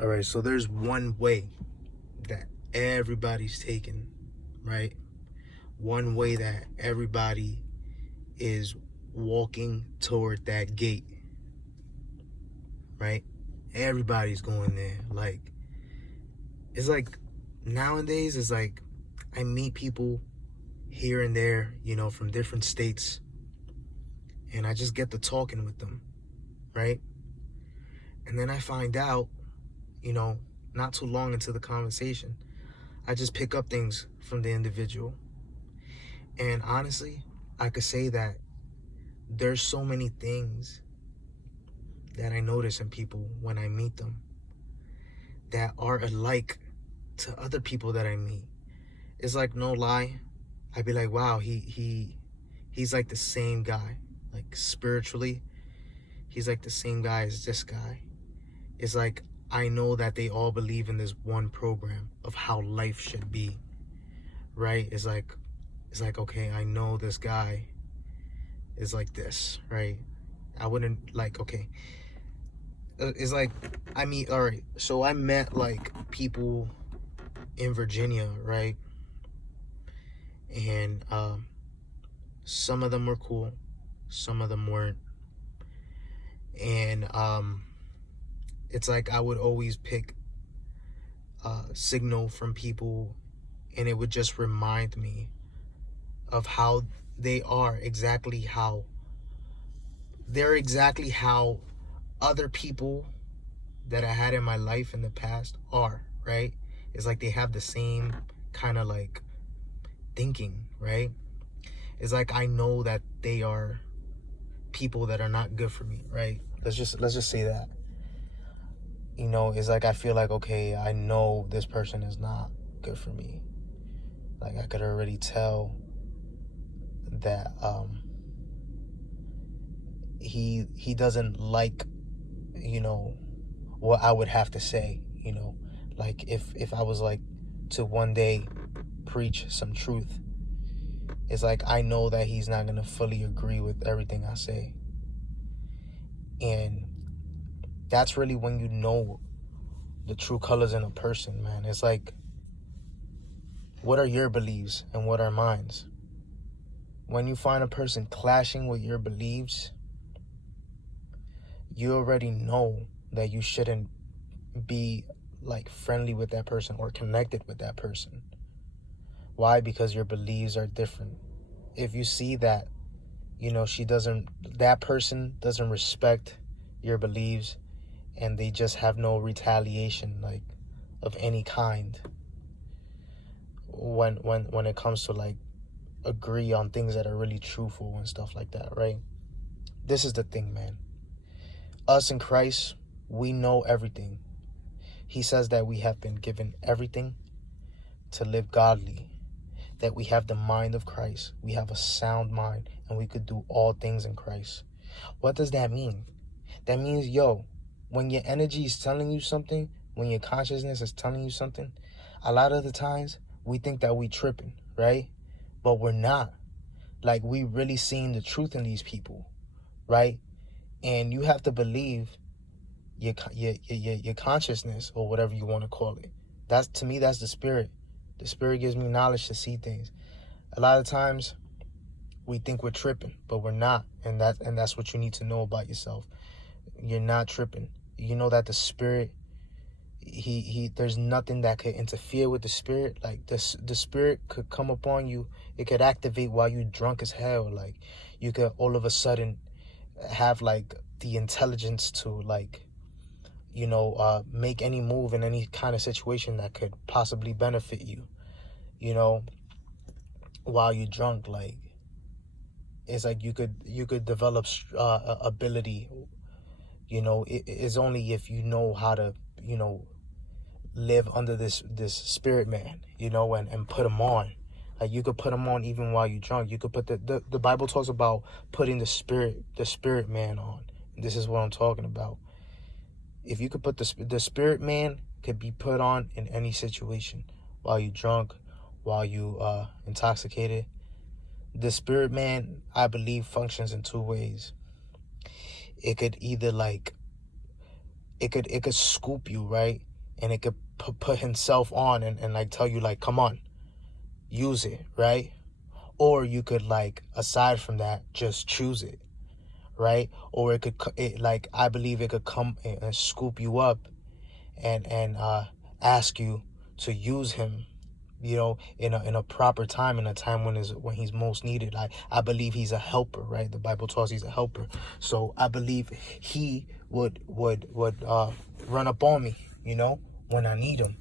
All right, so there's one way that everybody's taking, right? One way that everybody is walking toward that gate, right? Everybody's going there. Like, it's like nowadays, it's like I meet people here and there, from different states, and I just get to talking with them, right? And then I find out, not too long into the conversation, I just pick up things from the individual. And honestly, I could say that there's so many things that I notice in people when I meet them that are alike to other people that I meet. It's like, no lie, I'd be like, wow, he's like the same guy. Like, spiritually, he's like the same guy as this guy. It's like I know that they all believe in this one program of how life should be, right? It's like, okay, I know this guy is like this, right? I wouldn't okay. It's like, all right, so I met like people in Virginia, right? And some of them were cool, some of them weren't. And it's like I would always pick a signal from people, and it would just remind me of how they are, exactly how other people that I had in my life in the past are, right? It's like they have the same kind of like thinking, right? It's like I know that they are people that are not good for me, right? Let's just say that. It's like I feel like, okay, I know this person is not good for me. Like, I could already tell that he doesn't like, what I would have to say, like if I was like to one day preach some truth, it's like I know that he's not gonna fully agree with everything I say. And that's really when you know the true colors in a person, man. It's like, what are your beliefs and what are mine? When you find a person clashing with your beliefs, you already know that you shouldn't be like friendly with that person or connected with that person. Why? Because your beliefs are different. If you see that, that person doesn't respect your beliefs, and they just have no retaliation, like, of any kind when it comes to like agree on things that are really truthful and stuff like that, right? This is the thing, man. Us in Christ, we know everything. He says that we have been given everything to live godly, that we have the mind of Christ, we have a sound mind, and we could do all things in Christ. What does that mean? That means, when your energy is telling you something, when your consciousness is telling you something, a lot of the times we think that we tripping, right? But we're not. Like, we really seeing the truth in these people, right? And you have to believe your consciousness, or whatever you want to call it. To me, that's the spirit. The spirit gives me knowledge to see things. A lot of times we think we're tripping, but we're not. And that's what you need to know about yourself. You're not tripping. You know that the spirit, there's nothing that could interfere with the spirit. Like, the spirit could come upon you. It could activate while you're drunk as hell. Like, you could all of a sudden have like the intelligence to like, make any move in any kind of situation that could possibly benefit you, while you're drunk. Like, it's like you could develop ability. It's only if you know how to, live under this spirit man, and put him on. Like, you could put him on even while you're drunk. You could put the Bible talks about putting the spirit man on. This is what I'm talking about. If you could put the spirit man could be put on in any situation, while you're drunk, while you intoxicated. The spirit man, I believe, functions in two ways. It could either like, it could scoop you, right? and it could put himself on and like tell you like, come on, use it, right? Or you could, like, aside from that, just choose it, right? Or it could like, I believe it could come and scoop you up and ask you to use him, you know, in a proper time, in a time when he's most needed. I believe he's a helper, right? The Bible tells us he's a helper. So I believe he would run up on me, you know, when I need him.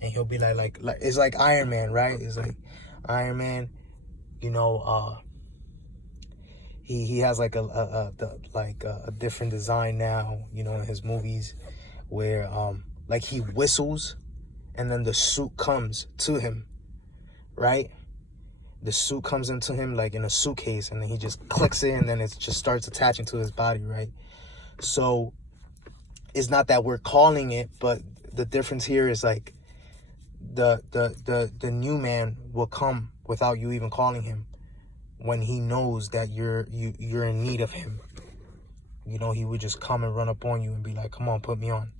And he'll be like it's like Iron Man, right? It's like Iron Man, you know, he has like a different design now, you know, in his movies, where like he whistles and then the suit comes to him, right? The suit comes into him like in a suitcase, and then he just clicks it, and then it just starts attaching to his body, right? So it's not that we're calling it, but the difference here is like the new man will come without you even calling him, when he knows that you're in need of him. You know, he would just come and run up on you and be like, come on, put me on.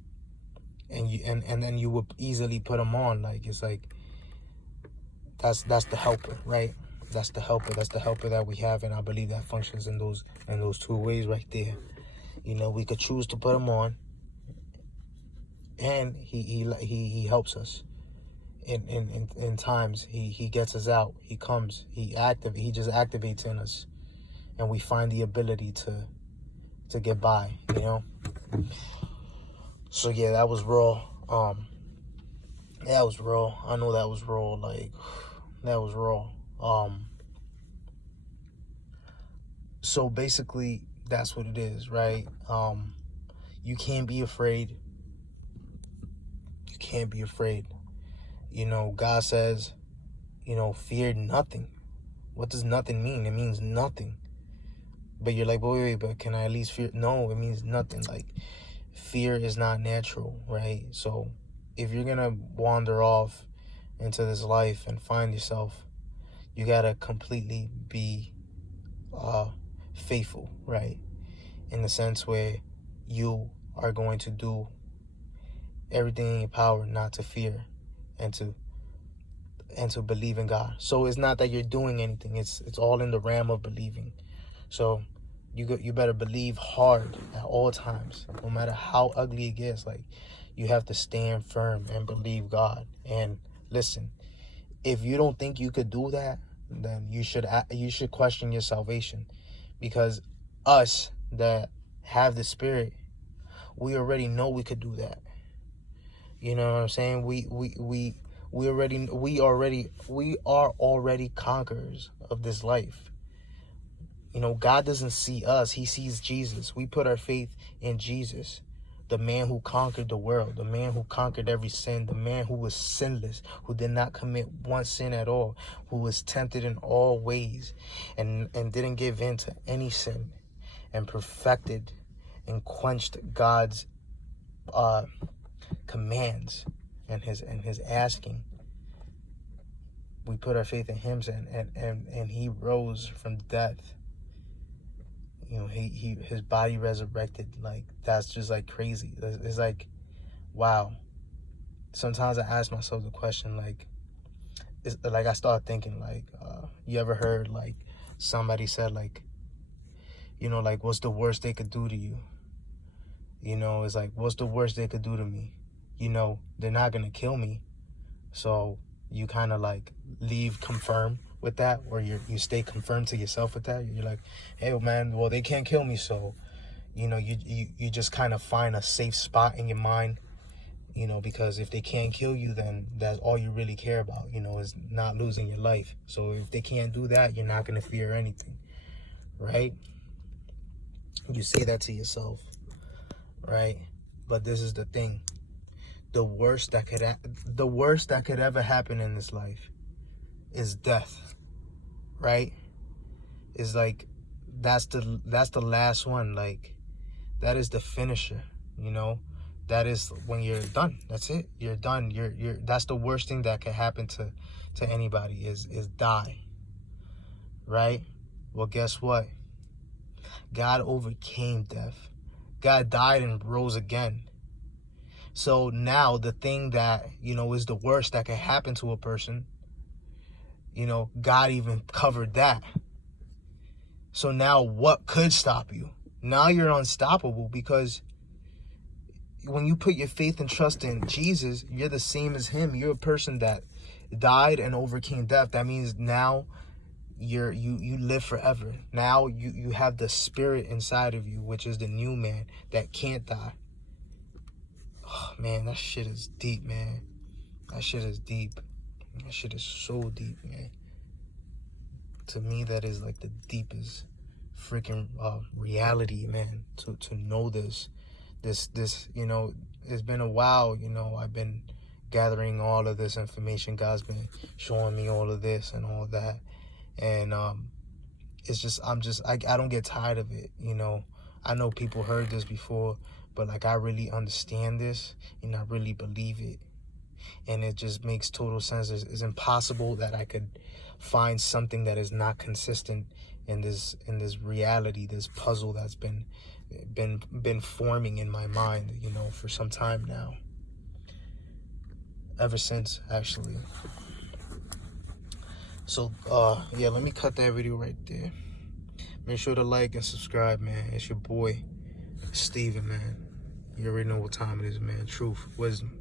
And you and then you would easily put him on. Like, it's like, that's the helper, right? That's the helper that we have, and I believe that functions in those two ways right there. You know, we could choose to put him on, and he helps us in times. He gets us out. He comes. He just activates in us, and we find the ability to get by, you know. So yeah, that was raw. That was raw. I know that was raw. Like, that was raw. So basically, that's what it is, right? You can't be afraid. You can't be afraid. You know, God says, you know, fear nothing. What does nothing mean? It means nothing. But you're like, wait, but can I at least fear? No, it means nothing. Like, fear is not natural, right? So if you're gonna wander off into this life and find yourself, you gotta completely be faithful, right? In the sense where you are going to do everything in your power not to fear, and to believe in God. So it's not that you're doing anything. It's all in the realm of believing. So you better believe hard at all times, no matter how ugly it gets. Like, you have to stand firm and believe God. And listen, if you don't think you could do that, then you should question your salvation, because us that have the Spirit, we already know we could do that. You know what I'm saying? We are already conquerors of this life. You know, God doesn't see us. He sees Jesus. We put our faith in Jesus, the man who conquered the world, the man who conquered every sin, the man who was sinless, who did not commit one sin at all, who was tempted in all ways and didn't give in to any sin, and perfected and quenched God's commands and his asking. We put our faith in him, and he rose from death. You know, his body resurrected. Like, that's just like crazy. It's like, wow. Sometimes I ask myself the question, like, it's like, I start thinking, like, you ever heard like somebody said, like, you know, like, what's the worst they could do to you? You know, it's like, what's the worst they could do to me? You know, they're not gonna kill me. So you kind of like leave confirmed with that, or you stay confirmed to yourself with that. You're like, hey man, well, they can't kill me, so you know, you just kind of find a safe spot in your mind, you know, because if they can't kill you, then that's all you really care about, you know, is not losing your life. So if they can't do that, you're not going to fear anything, right? You say that to yourself, right? But this is the thing. The worst that could ever happen in this life is death, right? Is like, that's the last one. Like, that is the finisher, you know. That is when you're done. That's it. You're done. You're that's the worst thing that could happen to anybody is die, right? Well, guess what? God overcame death. God died and rose again. So now the thing that, you know, is the worst that can happen to a person, you know, God even covered that. So now what could stop you? Now you're unstoppable, because when you put your faith and trust in Jesus, you're the same as him. You're a person that died and overcame death. That means now you live forever. Now you have the spirit inside of you, which is the new man that can't die. Oh, man, that shit is deep, man. That shit is deep. That shit is so deep, man. To me, that is like the deepest freaking reality, man. To know this, you know, it's been a while. You know, I've been gathering all of this information. God's been showing me all of this and all that, and it's just I don't get tired of it. You know, I know people heard this before, but like I really understand this and I really believe it. And it just makes total sense. It's impossible that I could find something that is not consistent in this reality, this puzzle that's been forming in my mind, you know, for some time now. Ever since, actually. So yeah, let me cut that video right there. Make sure to like and subscribe, man. It's your boy Steven, man. You already know what time it is, man. Truth, wisdom.